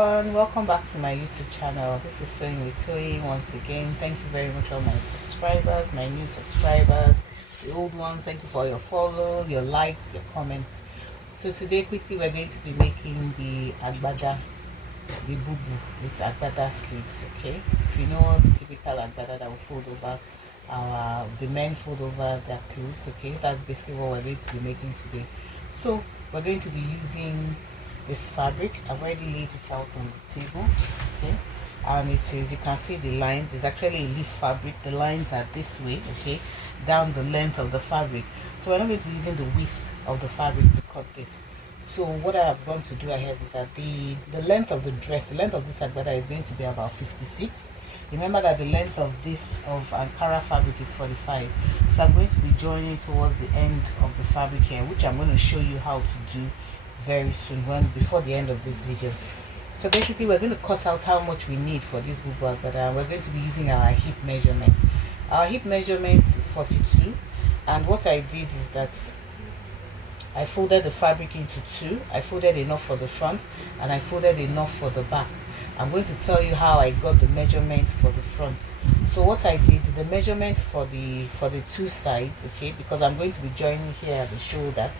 everyone, welcome back to my YouTube channel. This is Sewing with Toyi once again. Thank you very much all my subscribers, my new subscribers, the old ones. Thank you for your follow, your likes, your comments. So today quickly we're going to be making the Agbada, the bubu with Agbada sleeves. Okay, if you know the typical Agbada that will fold over the men fold over their clothes. Okay, that's basically what we're going to be making today. So we're going to be using this fabric. I've already laid it out on the table. Okay, and it is, you can see the lines. It's actually a leaf fabric. The lines are this way, okay, down the length of the fabric. So we're not going to be using the width of the fabric to cut this. So what I have gone to do ahead is that the length of the dress, the length of this Agbada is going to be about 56. Remember that the length of this Ankara fabric is 45. So I'm going to be joining towards the end of the fabric here, which I'm going to show you how to do very soon, before the end of this video. So basically we're going to cut out how much we need for this bubu Agbada, and we're going to be using our hip measurement. Our hip measurement is 42, and what I did is that I folded the fabric into two. I folded enough for the front and I folded enough for the back. I'm going to tell you how I got the measurement for the front. So what I did, the measurement for the two sides, okay, because I'm going to be joining here at the shoulder,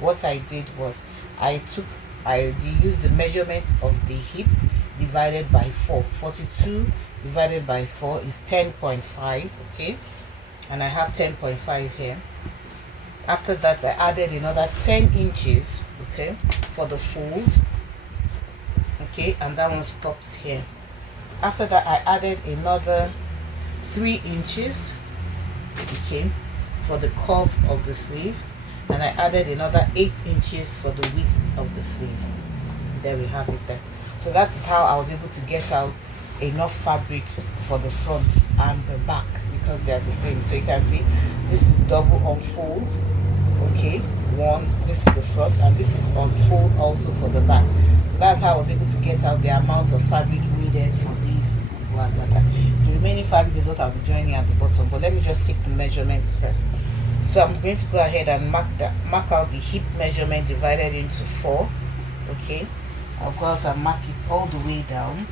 what I did was I used the measurement of the hip divided by 4. 42 divided by 4 is 10.5, okay, and I have 10.5 here. After that, I added another 10 inches, okay, for the fold, okay, and that one stops here. After that, I added another 3 inches, okay, for the curve of the sleeve, and I added another 8 inches for the width of the sleeve. There we have it there. So that is how I was able to get out enough fabric for the front and the back, because they are the same. So you can see this is double unfold, okay, one, this is the front, and this is unfold also for the back. So that's how I was able to get out the amount of fabric needed for this. The remaining fabric is what I'll be joining at the bottom, but let me just take the measurements first. So I'm going to go ahead and mark out the hip measurement divided into 4. Okay, I'll go out and mark it all the way down.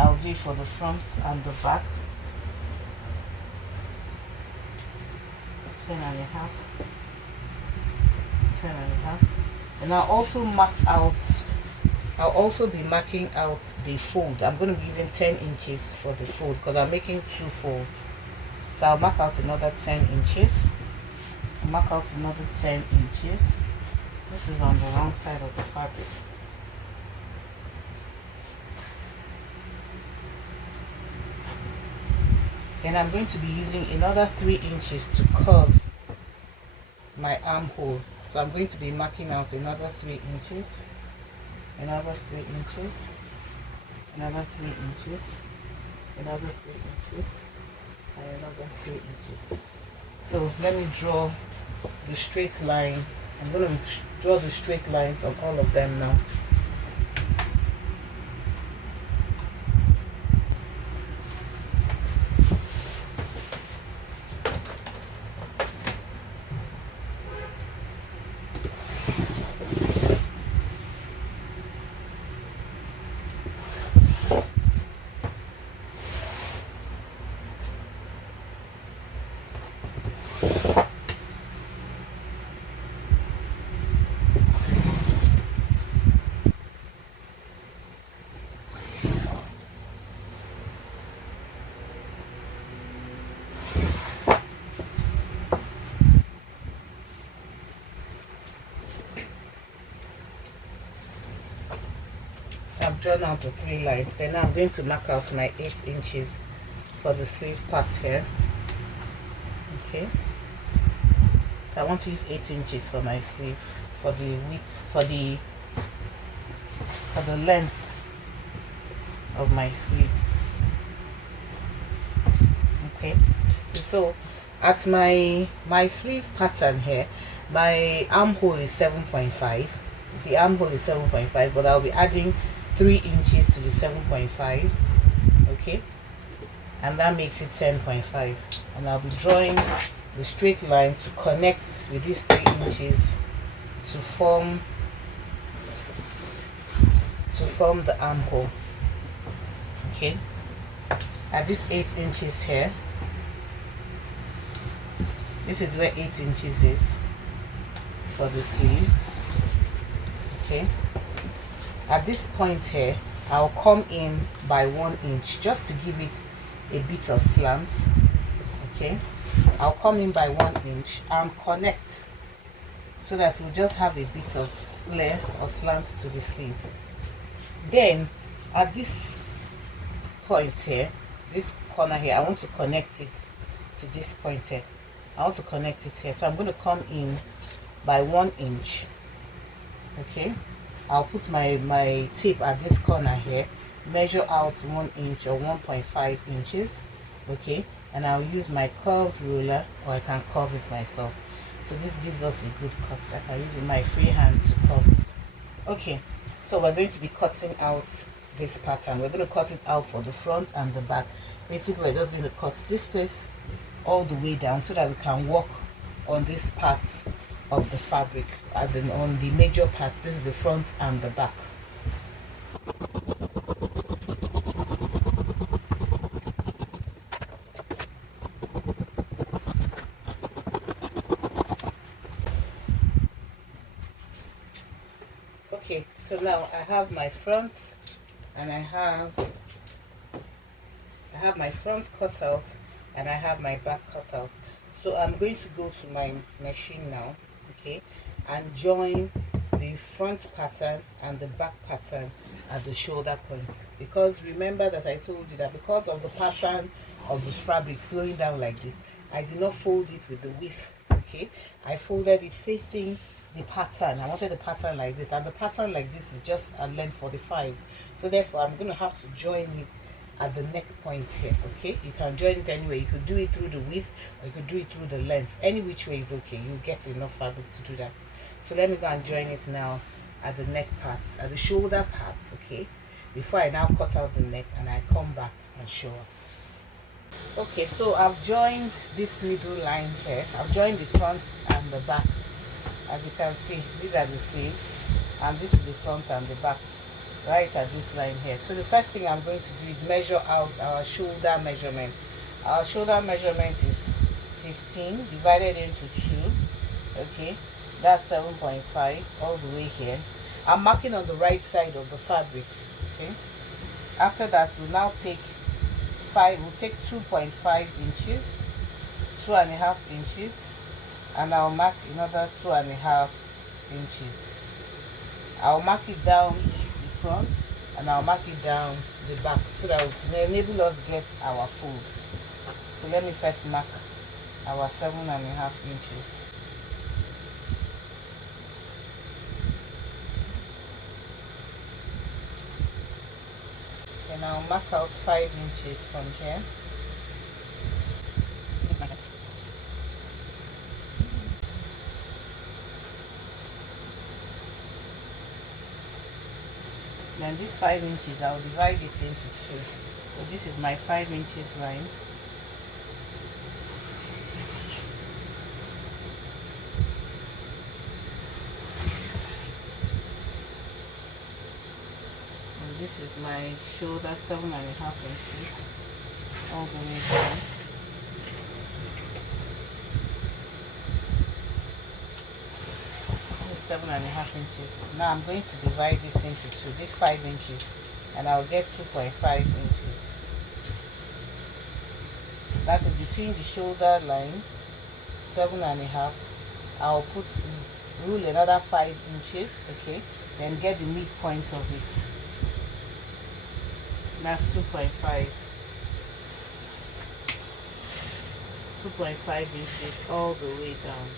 I'll do it for the front and the back. 10 and a half, 10 and a half. And I'll also be marking out the fold. I'm going to be using 10 inches for the fold because I'm making 2 folds. So I'll mark out another 10 inches. Mark out another 10 inches. This is on the wrong side of the fabric. Then I'm going to be using another 3 inches to curve my armhole. So I'm going to be marking out another 3 inches, another 3 inches, another 3 inches, another 3 inches, and another 3 inches. So let me draw the straight lines. I'm going to draw the straight lines on all of them now. I've drawn out the 3 lines. Then I'm going to mark out my 8 inches for the sleeve part here. Okay, so I want to use 8 inches for my sleeve, for the width, for the length of my sleeves. Okay, so at my sleeve pattern here, my armhole is 7.5. The armhole is 7.5, but I'll be adding 3 inches to the 7.5, okay, and that makes it 10.5. And I'll be drawing the straight line to connect with these 3 inches to form to form the armhole. Okay, at this 8 inches here, this is where 8 inches is for the sleeve. Okay, at this point here, I'll come in by 1 inch just to give it a bit of slant. Okay, I'll come in by 1 inch and connect so that we'll just have a bit of flare or slant to the sleeve. Then at this point here, this corner here, I want to connect it to this point here. I want to connect it here, so I'm going to come in by 1 inch. Okay, I'll put my tape at this corner here, measure out 1 inch or 1.5 inches. Okay, and I'll use my curved ruler, or I can curve it myself. So this gives us a good cut. I can use my free hand to curve it. Okay, so we're going to be cutting out this pattern. We're going to cut it out for the front and the back. Basically, we're just going to cut this place all the way down so that we can work on this part of the fabric, as in on the major part. This is the front and the back. Okay, so now I have my front and I have my front cut out and I have my back cut out. So I'm going to go to my machine now, okay, and join the front pattern and the back pattern at the shoulder point. Because remember that I told you that because of the pattern of the fabric flowing down like this, I did not fold it with the width. Okay, I folded it facing the pattern. I wanted the pattern like this, and the pattern like this is just a length 45. So therefore I'm going to have to join it at the neck point here. Okay, you can join it anyway. You could do it through the width or you could do it through the length. Any which way is okay. You get enough fabric to do that. So let me go and join it now at the neck parts, at the shoulder parts. Okay, before I now cut out the neck and I come back and show us. Okay, so I've joined this middle line here. I've joined the front and the back. As you can see, these are the sleeves and this is the front and the back, right at this line here. So the first thing I'm going to do is measure out our shoulder measurement. Our shoulder measurement is 15 divided into 2. Okay, that's 7.5 all the way here. I'm marking on the right side of the fabric. Okay, after that we'll now take 2.5 inches, 2.5 inches, and I'll mark another 2.5 inches. I'll mark it down the front and I'll mark it down the back so that it will enable us to get our fold. So let me first mark our 7.5 inches. And I'll mark out 5 inches from here. Then these 5 inches, I'll divide it into 2. So this is my 5 inches line. And this is my shoulder, 7.5 inches, all the way down. This is 7.5 inches. Now I'm going to divide this into 2, this 5 inches, and I'll get 2.5 inches. That is between the shoulder line, 7.5. I'll rule another 5 inches, okay, then get the midpoint of it. That's 2.5 inches all the way down.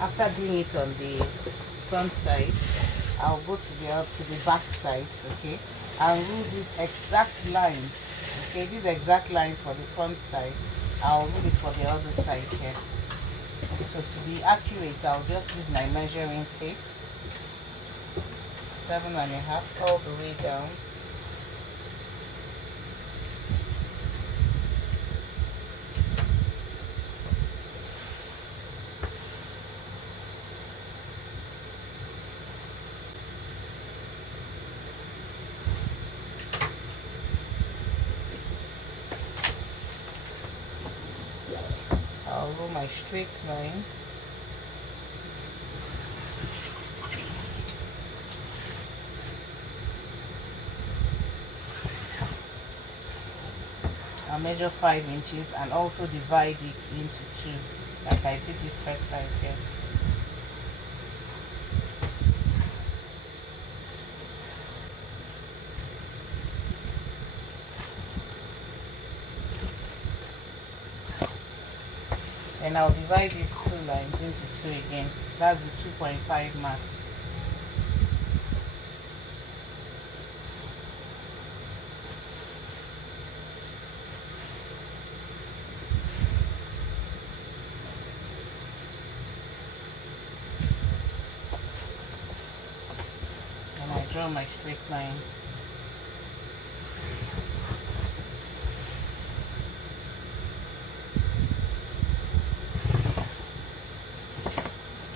After doing it on the front side, I'll go to the back side, okay, and rule these exact lines, okay, these exact lines for the front side. I'll rule it for the other side here. So to be accurate, I'll just use my measuring tape, 7.5 all the way down. my straight line. I'll measure 5 inches and also divide it into 2 like I did this first side here. And I'll divide these 2 lines into 2 again. That's the 2.5 mark. And I draw my straight line.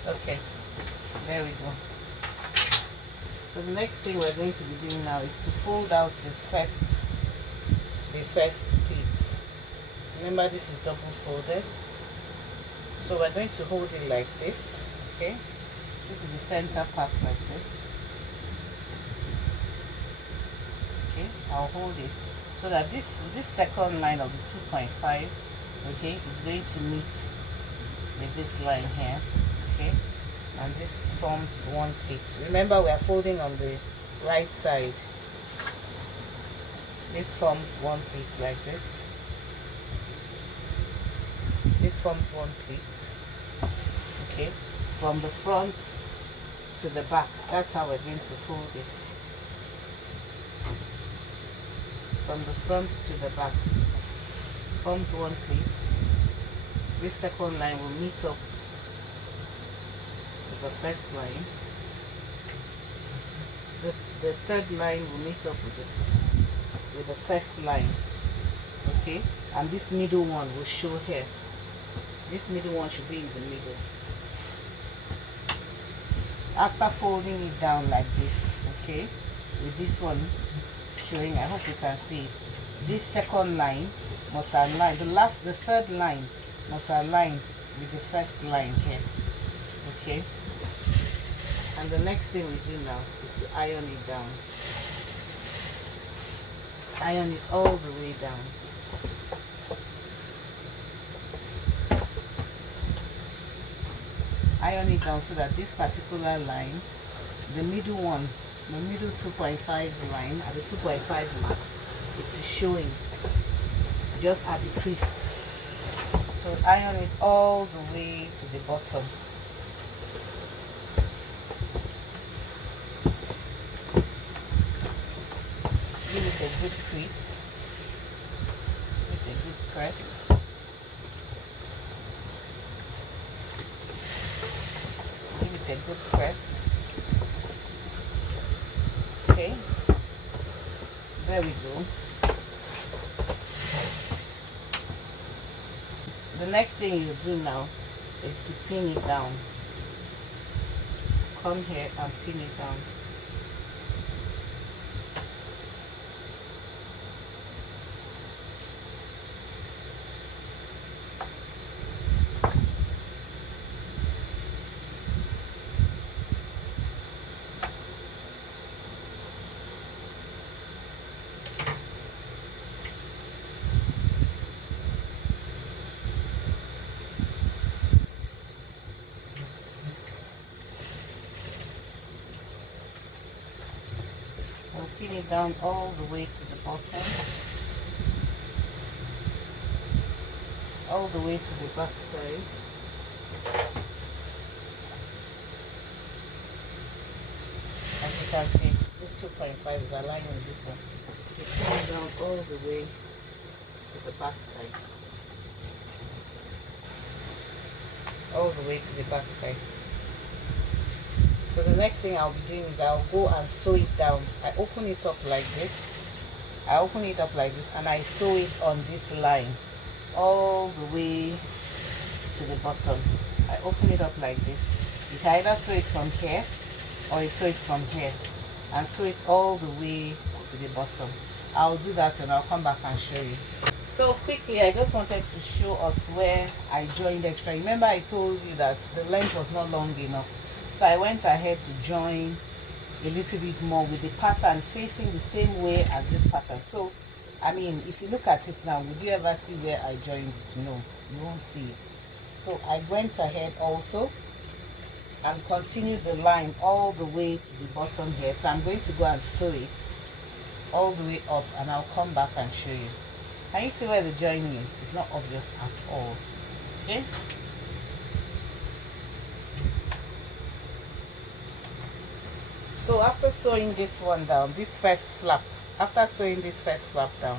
Okay, there we go. So the next thing we're going to be doing now is to fold out the first pleats. Remember, this is double folded. So we're going to hold it like this. Okay, this is the center part like this. Okay, I'll hold it so that this second line of the 2.5, okay, is going to meet with this line here. Okay, and this forms one pleat. Remember, we are folding on the right side. This forms one pleat like this. This forms one pleat. Okay, from the front to the back. That's how we're going to fold it. From the front to the back forms one pleat. This second line will meet up the first line. The third line will meet up with the first line. Okay, and this middle one will show here. This middle one should be in the middle. After folding it down like this, okay, with this one showing, I hope you can see it. This second line must align. The third line must align with the first line here. Okay. And the next thing we do now is to iron it down. Iron it all the way down. Iron it down so that this particular line, the middle one, the middle 2.5 line at the 2.5 mark, it is showing just at the crease. So iron it all the way to the bottom. Give it a good crease, it's a good press. Give it a good press. Okay, there we go. The next thing you do now is to pin it down. Come here and pin it down. Pin it down all the way to the bottom, all the way to the back side. As you can see, this 2.5 is aligned with this one. You pin it down all the way to the back side, all the way to the back side. So the next thing I'll be doing is I'll go and sew it down. I open it up like this. I open it up like this and I sew it on this line all the way to the bottom. I open it up like this. You can either sew it from here or you sew it from here and sew it all the way to the bottom. I'll do that and I'll come back and show you. So quickly, I just wanted to show us where I joined extra. Remember I told you that the length was not long enough, so I went ahead to join a little bit more with the pattern facing the same way as this pattern. So I mean, if you look at it now, would you ever see where I joined it? No, you won't see it. So I went ahead also and continued the line all the way to the bottom here. So I'm going to go and sew it all the way up, and I'll come back and show you. Can you see where the joining is? It's not obvious at all. Okay. So after sewing this one down, this first flap, after sewing this first flap down,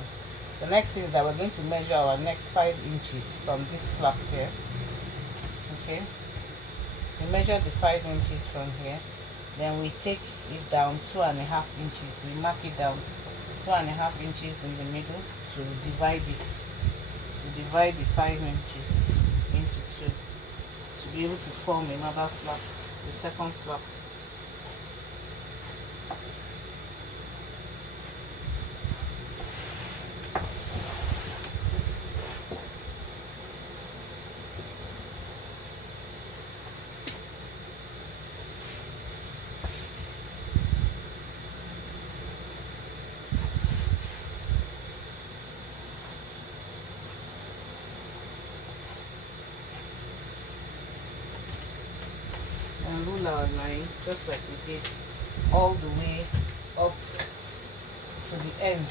the next thing is that we're going to measure our next 5 inches from this flap here. Okay. We measure the 5 inches from here. Then we take it down 2.5 inches. We mark it down 2.5 inches in the middle to divide it. To divide the 5 inches into 2 to be able to form another flap, the second flap. And rule our line just like we did all the way up to the end.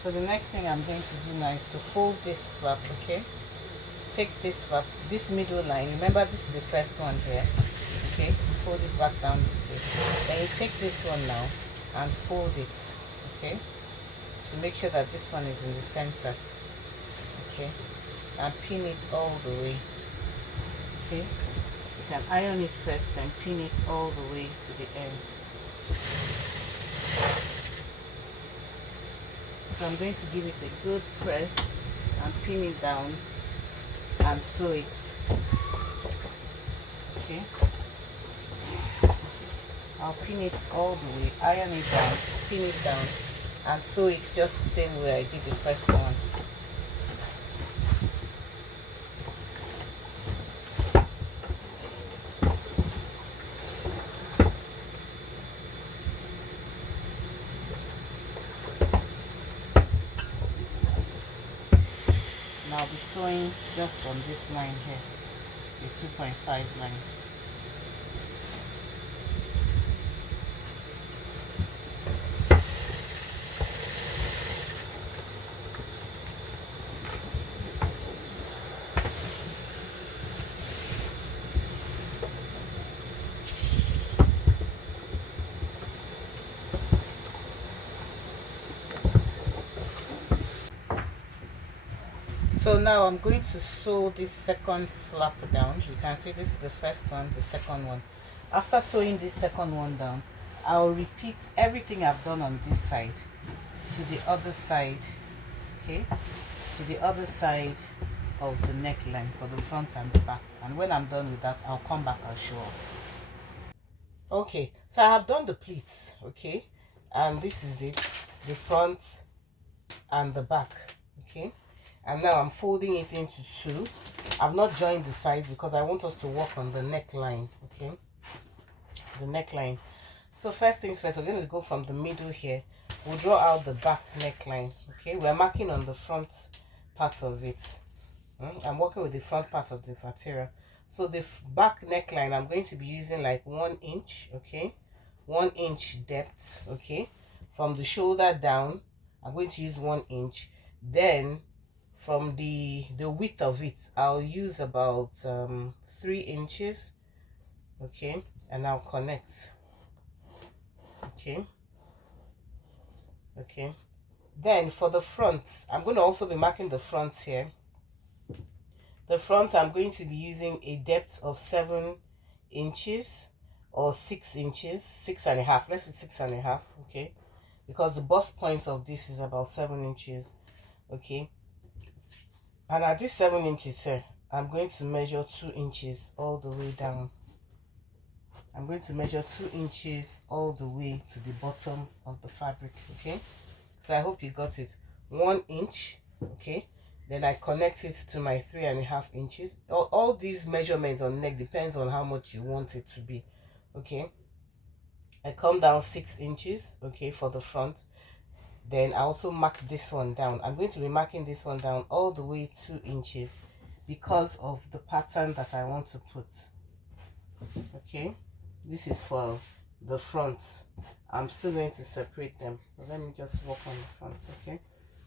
So the next thing I'm going to do now is to fold this flap, okay? Take this flap, this middle line, remember this is the first one here, okay? Fold it back down this way. Then you take this one now and fold it, okay? So make sure that this one is in the center, okay? And pin it all the way, okay? You can iron it first and pin it all the way to the end. So I'm going to give it a good press and pin it down and sew it. Okay. I'll pin it all the way, iron it down, pin it down, and sew it just the same way I did the first one. I'll be sewing just on this line here, the 2.5 line. So now I'm going to sew this second flap down. You can see this is the first one, the second one. After sewing this second one down, I'll repeat everything I've done on this side to the other side, okay, to the other side of the neckline for the front and the back. And when I'm done with that, I'll come back and show us. Okay, so I have done the pleats, okay, and this is it, the front and the back, okay. And now I'm folding it into 2. I've not joined the sides because I want us to work on the neckline, okay, the neckline. So first things first, we're going to go from the middle here. We'll draw out the back neckline, okay. We're marking on the front part of it. I'm working with the front part of the material. So the back neckline, I'm going to be using like 1 inch, okay, 1 inch depth, okay. From the shoulder down, I'm going to use 1 inch. Then from the width of it, I'll use about 3 inches, okay, and I'll connect, okay. Then for the front, I'm going to also be marking the front here. The front, I'm going to be using a depth of 7 inches or 6 inches, 6.5. Let's do 6.5, okay? Because the bust point of this is about 7 inches, okay? And at this 7 inches here, I'm going to measure 2 inches all the way down. I'm going to measure 2 inches all the way to the bottom of the fabric, okay? So I hope you got it. 1 inch, okay? Then I connect it to my 3.5 inches. All these measurements on neck depends on how much you want it to be, okay? I come down 6 inches, okay, for the front. Then I also mark this one down. I'm going to be marking this one down all the way 2 inches because of the pattern that I want to put, okay? This is for the front. I'm still going to separate them, but let me just work on the front, okay?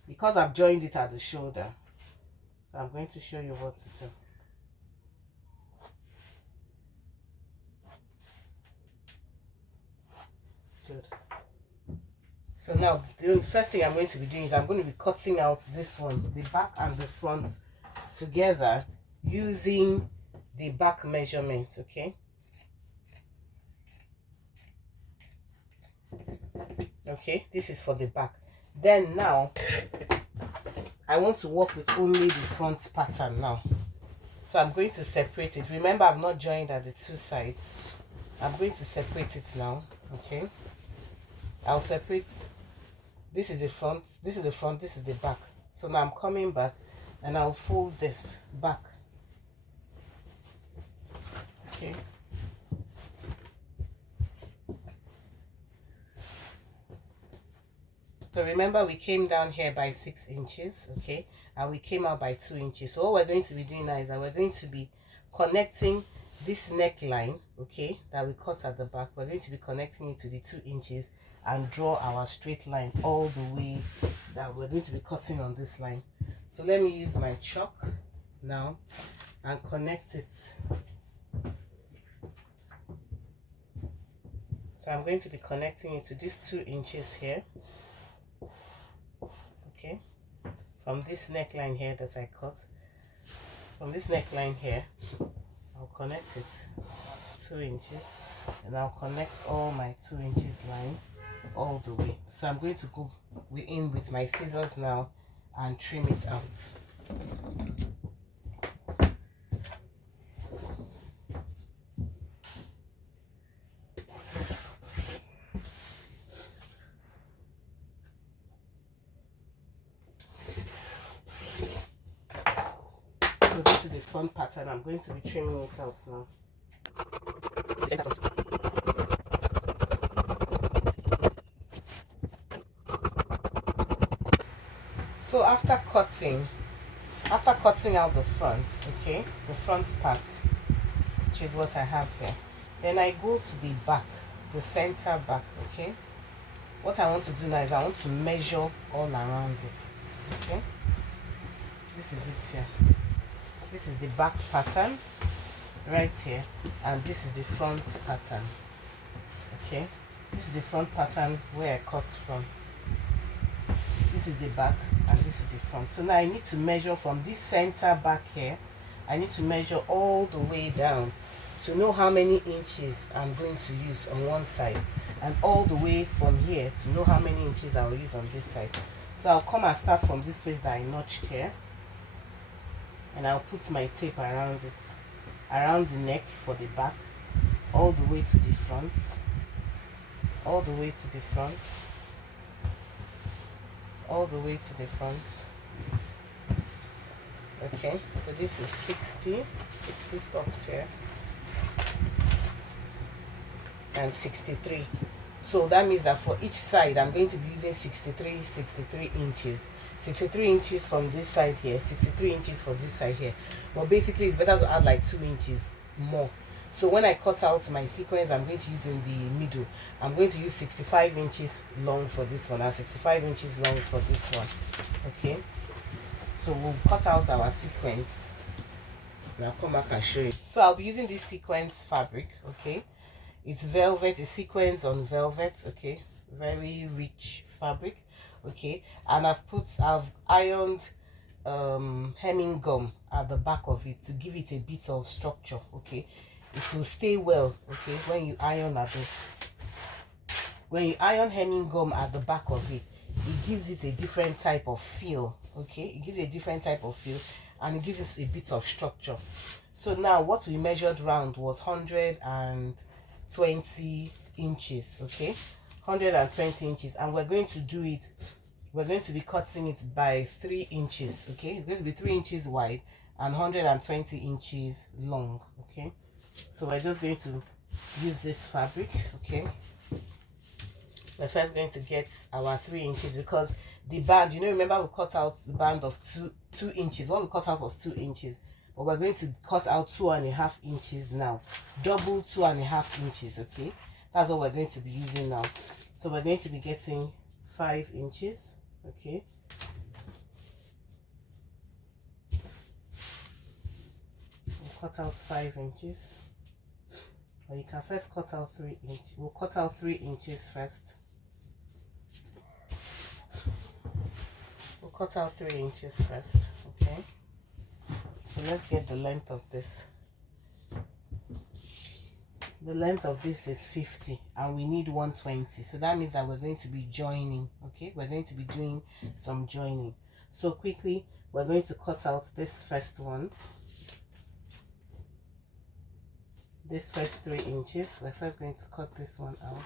Because I've joined it at the shoulder, so I'm going to show you what to do. Good. So now the first thing I'm going to be doing is I'm going to be cutting out this one, the back and the front together, using the back measurements, okay? Okay, this is for the back. Then now I want to work with only the front pattern now, so I'm going to separate it. Remember, I've not joined at the 2 sides. I'm going to separate it now, okay? I'll separate. This is the front, this is the front, this is the back. So now I'm coming back and I'll fold this back, okay? So remember, we came down here by 6 inches, okay, and we came out by 2 inches. So what we're going to be doing now is that we're going to be connecting this neckline, okay, that we cut at the back. We're going to be connecting it to the 2 inches and draw our straight line all the way down. We're going to be cutting on this line. So let me use my chalk now and connect it. So I'm going to be connecting it to these 2 inches here, okay, from this neckline here that I cut. From this neckline here, I'll connect it 2 inches, and I'll connect all my 2 inches line all the way. So I'm going to go in with my scissors now and trim it out. So this is the front pattern. I'm going to be trimming it out now. So after cutting out the front, okay, the front part, which is what I have here, then I go to the back, the center back, okay. What I want to do now is I want to measure all around it, okay. This is it here. This is the back pattern right here, and this is the front pattern, okay. This is the front pattern where I cut from. This is the back and this is the front. So now I need to measure from this center back here. I need to measure all the way down to know how many inches I'm going to use on one side, and all the way from here to know how many inches I will use on this side. So I'll come and start from this place that I notched here, and I'll put my tape around it, around the neck for the back, all the way to the front, all the way to the front, all the way to the front. Okay, so this is 60 stops here, and 63. So that means that for each side I'm going to be using 63 inches. 63 inches from this side here, 63 inches for this side here. But basically it's better to add like 2 inches more. So when I cut out my sequence, I'm going to use in the middle. I'm going to use 65 inches long for this one and 65 inches long for this one. Okay, so we'll cut out our sequence. Now come back and show you. So I'll be using this sequence fabric, okay. It's velvet, it's sequence on velvet, okay, very rich fabric, okay. And I've ironed hemming gum at the back of it to give it a bit of structure. Okay, it will stay well. Okay, when you iron hemming gum at the back of it, it gives it a different type of feel. Okay, it gives a different type of feel, and it gives it a bit of structure. So now what we measured round was 120 inches. Okay, 120 inches, and we're going to be cutting it by 3 inches. Okay, it's going to be 3 inches wide and 120 inches long. Okay, so we're just going to use this fabric. Okay, we're first going to get our 3 inches, because the band, remember we cut out the band of two inches. What we cut out was 2 inches, but we're going to cut out 2.5 inches now, double 2.5 inches. Okay, that's what we're going to be using now. So we're going to be getting 5 inches. Okay, we'll cut out 5 inches, or you can first cut out 3 inches. We'll cut out 3 inches first. We'll cut out 3 inches first. Okay, so let's get the length of this. The length of this is 50 and we need 120, so that means that we're going to be joining. Okay, we're going to be doing some joining. So quickly, we're going to cut out this first one, this first 3 inches. We're first going to cut this one out.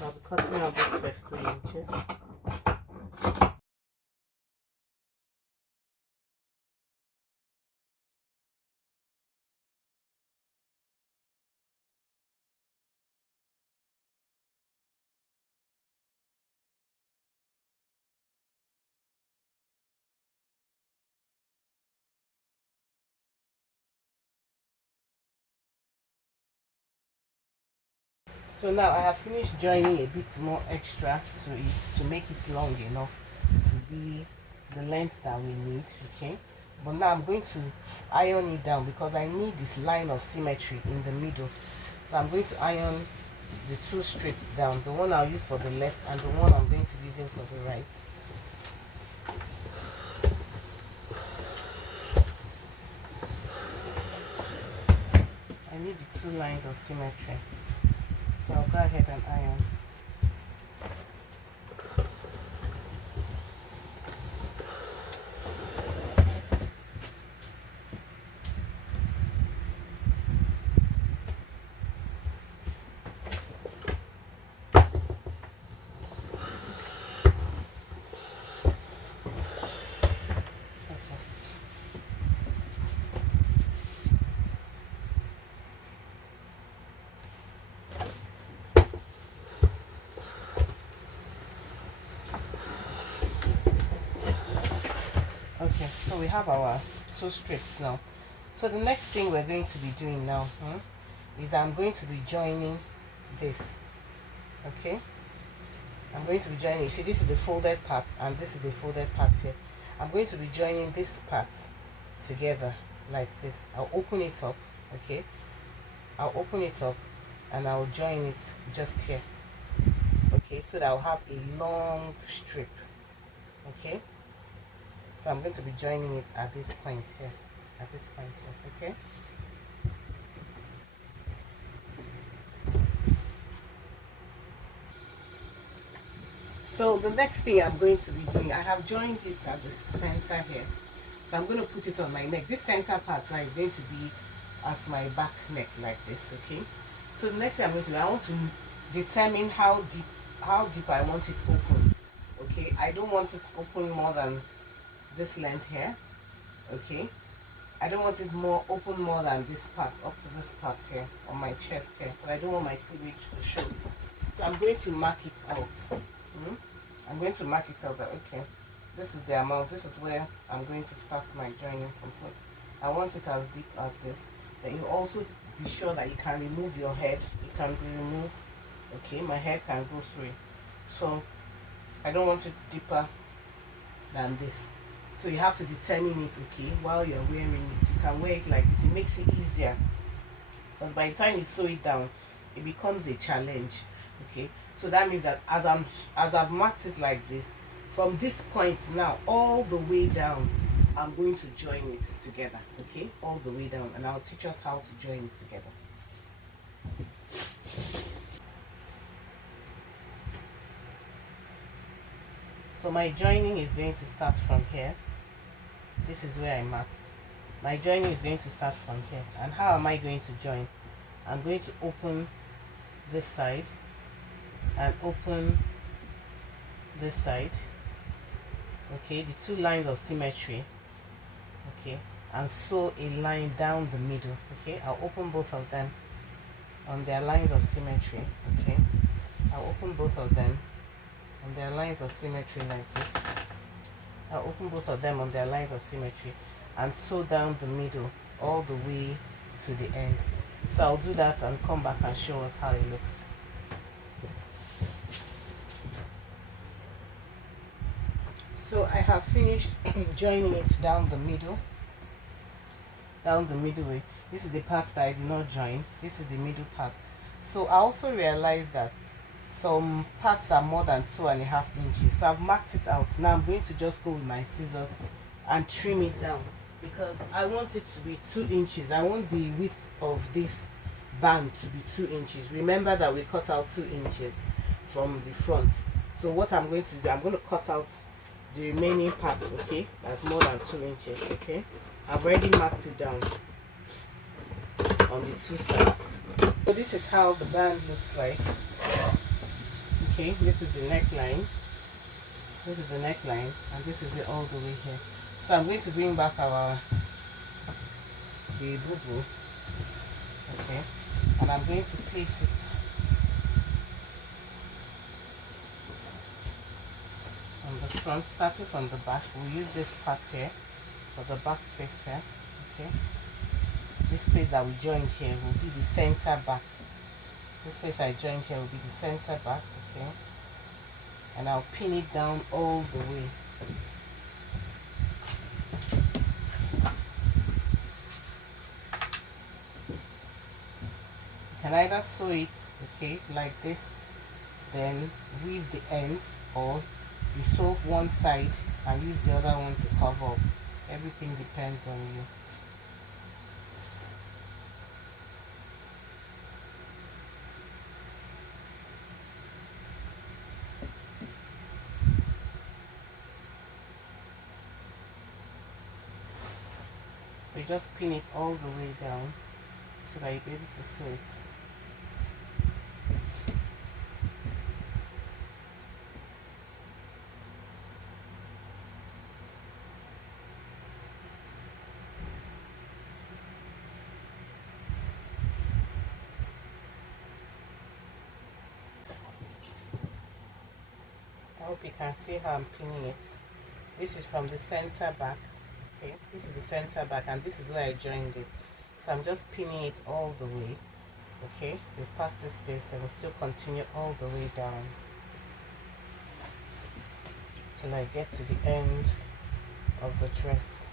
I'll be cutting out this first 3 inches. So now I have finished joining a bit more extra to it to make it long enough to be the length that we need. Okay, but now I'm going to iron it down because I need this line of symmetry in the middle. So I'm going to iron the 2 strips down, the one I'll use for the left and the one I'm going to be using for the right. I need the 2 lines of symmetry. So I'll go ahead and iron. Okay, so we have our 2 strips now. So the next thing we're going to be doing now is I'm going to be joining this. Okay, I'm going to be joining, you see this is the folded part and this is the folded part here. I'm going to be joining this part together like this. I'll open it up. Okay, I'll open it up and I'll join it just here. Okay, so that I'll have a long strip. Okay, so I'm going to be joining it at this point here, okay. So the next thing I'm going to be doing, I have joined it at the center here, so I'm going to put it on my neck. This center part now is going to be at my back neck like this. Okay, so the next thing I'm going to do, I want to determine how deep I want it open. Okay, I don't want it open more than this length here. Okay, I don't want it more open more than this part, up to this part here on my chest here, because I don't want my cleavage to show. So I'm going to mark it out. I'm going to mark it out that, okay, this is the amount, this is where I'm going to start my joining from. So I want it as deep as this. Then you also be sure that you can remove your head. It can be removed. Okay, my head can go through it. So I don't want it deeper than this. So you have to determine it, okay, while you're wearing it. You can wear it like this. It makes it easier, because by the time you sew it down, it becomes a challenge. Okay, so that means that as I've marked it like this, from this point now all the way down, I'm going to join it together. Okay, all the way down, and I'll teach us how to join it together. So my joining is going to start from here. This is where I marked. My joining is going to start from here. And how am I going to join? I'm going to open this side and open this side. Okay, the two lines of symmetry. Okay, and sew a line down the middle. Okay, I'll open both of them on their lines of symmetry. Okay, I'll open both of them on their lines of symmetry like this. I'll open both of them on their lines of symmetry and sew down the middle all the way to the end. So I'll do that and come back and show us how it looks. So I have finished joining it down the middle way. This is the part that I did not join. This is the middle part. So I also realized that some parts are more than 2.5 inches, so I've marked it out. Now I'm going to just go with my scissors and trim it down, because I want it to be 2 inches. I want the width of this band to be 2 inches. Remember that we cut out 2 inches from the front. So what I'm going to do, I'm going to cut out the remaining parts. Okay, that's more than 2 inches. Okay, I've already marked it down on the two sides. So this is how the band looks like. Okay, this is the neckline. This is the neckline, and this is it all the way here. So I'm going to bring back the boo-boo. Okay, and I'm going to place it on the front, starting from the back. We'll use this part here for the back face here. Okay, this space that we joined here will be the center back. This space I joined here will be the center back. Okay, and I'll pin it down all the way. You can either sew it, okay, like this, then weave the ends, or you sew one side and use the other one to cover up. Everything depends on you. So you just pin it all the way down so that you'll be able to sew it. I hope you can see how I'm pinning it. This is from the center back. Okay, this is the center back, and this is where I joined it. So I'm just pinning it all the way. Okay, we've passed this space, then we'll still continue all the way down till I get to the end of the dress.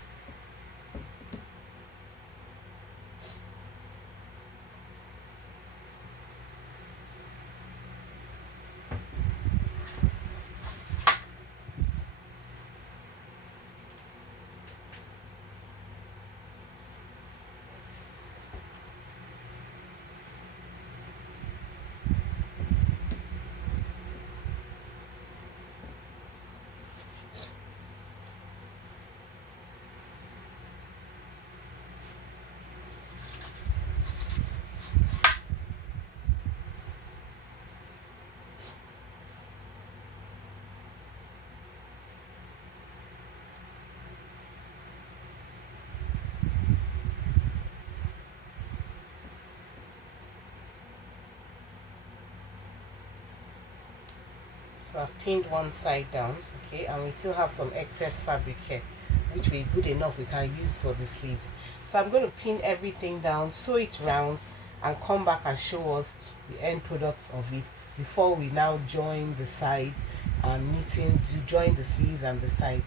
So I've pinned one side down, okay, and we still have some excess fabric here, which will be good enough we can use for the sleeves. So I'm going to pin everything down, sew it round, and come back and show us the end product of it before we now join the sides and knitting to join the sleeves and the sides.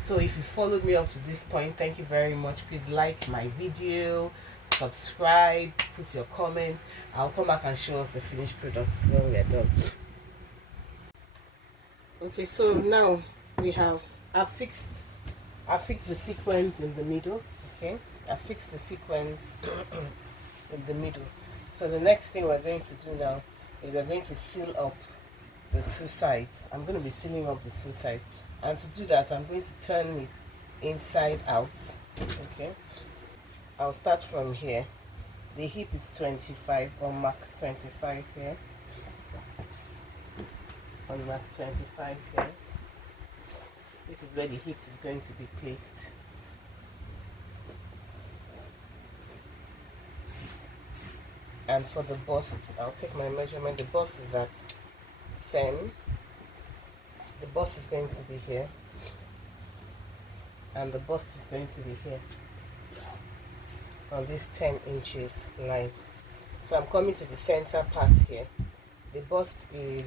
So if you followed me up to this point, thank you very much. Please like my video, subscribe, put your comments. I'll come back and show us the finished products when we are done. Okay, so now I fixed the sequins in the middle. Okay, I fixed the sequins in the middle. So the next thing we're going to do now is we're going to seal up the two sides. I'm going to be sealing up the two sides, and to do that I'm going to turn it inside out. Okay, I'll start from here. The hip is 25, or mark 25 here. On mark 25 here. This is where the hip is going to be placed. And for the bust, I'll take my measurement. The bust is at 10. The bust is going to be here, and the bust is going to be here on this 10 inches line. So I'm coming to the center part here. The bust is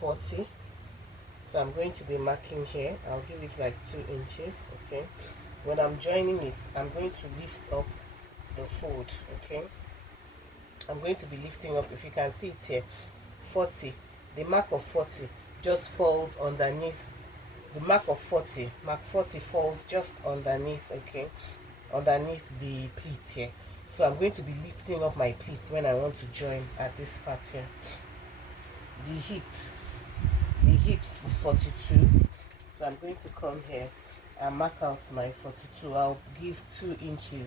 40. So I'm going to be marking here. I'll give it like 2 inches. Okay, when I'm joining it, I'm going to lift up the fold. Okay, I'm going to be lifting up. If you can see it here, 40, the mark of 40 just falls underneath. The mark of 40, mark 40 falls just underneath. Okay, underneath the pleat here. So I'm going to be lifting up my pleat when I want to join at this part here. The hips is 42. So I'm going to come here and mark out my 42. I'll give 2 inches.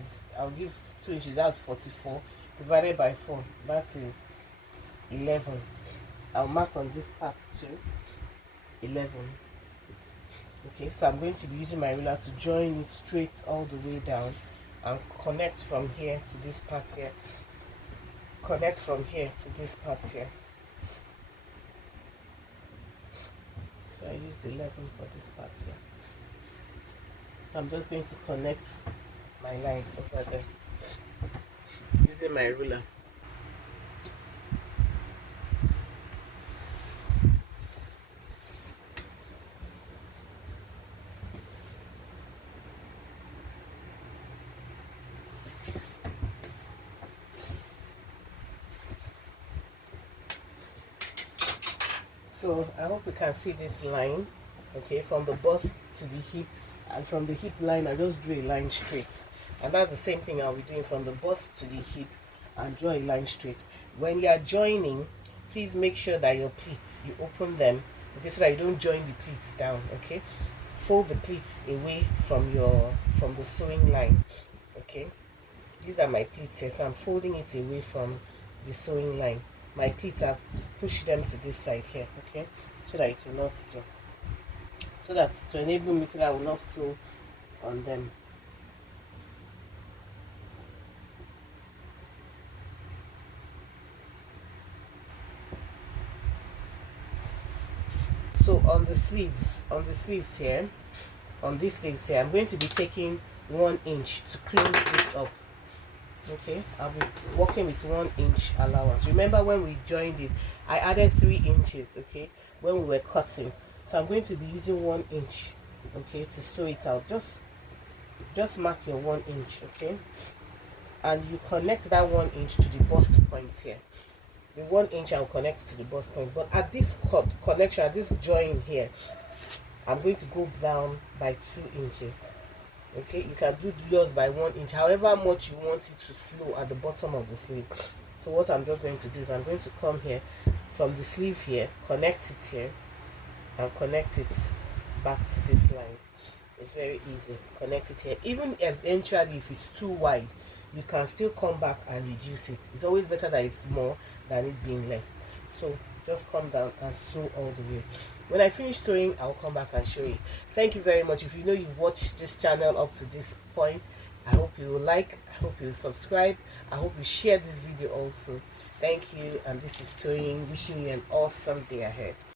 That's 44 divided by 4, that is 11. I'll mark on this part too, 11. Okay, so I'm going to be using my ruler to join it straight all the way down and connect from here to this part here. Connect from here to this part here. So I used 11 for this part here. So I'm just going to connect my lines over there using my ruler. So I hope you can see this line, okay, from the bust to the hip, and from the hip line I just drew a line straight, and that's the same thing I'll be doing from the bust to the hip, and draw a line straight. When you are joining, please make sure that your pleats, you open them, okay, so that you don't join the pleats down. Okay, fold the pleats away from the sewing line. Okay, these are my pleats here, so I'm folding it away from the sewing line. My pleats, I've pushed them to this side here, okay, so that it will not do, so that to enable me so that I will not sew on them. So on the sleeves here, on these sleeves here, I'm going to be taking 1 inch to close this up. Okay, I'll be working with 1 inch allowance. Remember when we joined this, I added 3 inches, okay, when we were cutting. So I'm going to be using 1 inch, okay, to sew it out. Just mark your 1 inch, okay, and you connect that 1 inch to the bust point here. The 1 inch I'll connect to the bust point, but at this connection, at this join here, I'm going to go down by 2 inches. Okay, you can do yours by 1 inch, however much you want it to flow at the bottom of the sleeve. So what I'm just going to do is I'm going to come here from the sleeve here, connect it here, and connect it back to this line. It's very easy. Connect it here. Even eventually if it's too wide, you can still come back and reduce it. It's always better that it's more than it being less. So just come down and sew all the way. When I finish sewing, I'll come back and show you. Thank you very much. If you know you've watched this channel up to this point, I hope you will like, I hope you will subscribe, I hope you share this video also. Thank you, and this is Toyin wishing you an awesome day ahead.